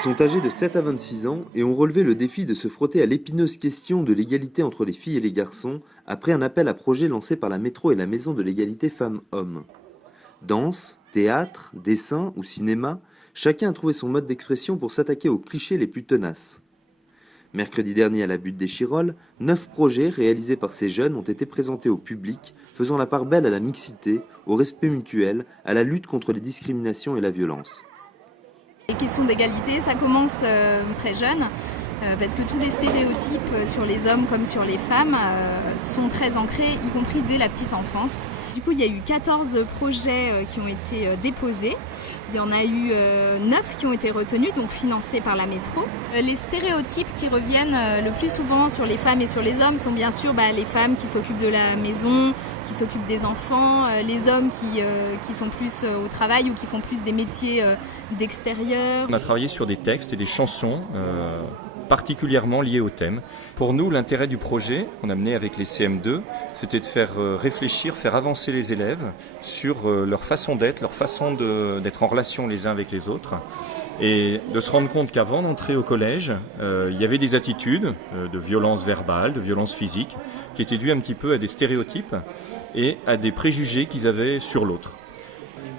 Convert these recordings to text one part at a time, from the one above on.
sont âgés de 7 à 26 ans et ont relevé le défi de se frotter à l'épineuse question de l'égalité entre les filles et les garçons après un appel à projet lancé par la Métro et la Maison de l'égalité femmes-hommes. Danse, théâtre, dessin ou cinéma, chacun a trouvé son mode d'expression pour s'attaquer aux clichés les plus tenaces. Mercredi dernier à la Butte des Chirolles, 9 projets réalisés par ces jeunes ont été présentés au public, faisant la part belle à la mixité, au respect mutuel, à la lutte contre les discriminations et la violence. Les questions d'égalité, ça commence très jeune, parce que tous les stéréotypes sur les hommes comme sur les femmes sont très ancrés, y compris dès la petite enfance. Du coup, il y a eu 14 projets qui ont été déposés. Il y en a eu 9 qui ont été retenus, donc financés par la métro. Les stéréotypes qui reviennent le plus souvent sur les femmes et sur les hommes sont bien sûr les femmes qui s'occupent de la maison, qui s'occupent des enfants, les hommes qui sont plus au travail ou qui font plus des métiers d'extérieur. On a travaillé sur des textes et des chansons particulièrement liés au thème. Pour nous, l'intérêt du projet qu'on a mené avec les CM2, c'était de faire réfléchir, faire avancer les élèves sur leur façon d'être, leur façon d'être en relation les uns avec les autres, et de se rendre compte qu'avant d'entrer au collège, il y avait des attitudes de violence verbale, de violence physique, qui étaient dues un petit peu à des stéréotypes et à des préjugés qu'ils avaient sur l'autre.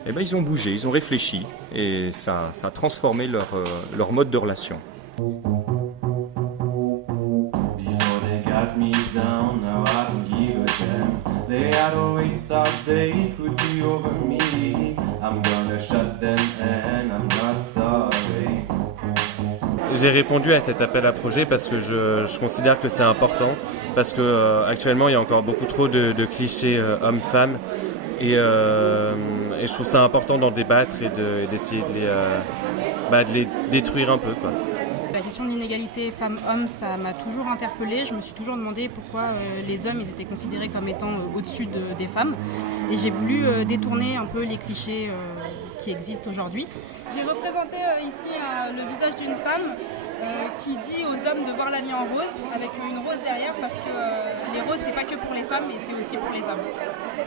Et ils ont bougé, ils ont réfléchi, et ça a transformé leur mode de relation. Me down, now I don't give a damn. They had always thought they could be over me. I'm gonna shut them and I'm not sorry. J'ai répondu à cet appel à projet parce que je considère que c'est important, parce que actuellement il y a encore beaucoup trop de clichés hommes-femmes et je trouve ça important d'en débattre et d'essayer de les détruire un peu, quoi. La question de l'inégalité femmes-hommes, ça m'a toujours interpellée. Je me suis toujours demandé pourquoi les hommes ils étaient considérés comme étant au-dessus des femmes. Et j'ai voulu détourner un peu les clichés qui existent aujourd'hui. J'ai représenté ici le visage d'une femme qui dit aux hommes de voir la vie en rose, avec une rose derrière, parce que les roses, c'est pas que pour les femmes, mais c'est aussi pour les hommes.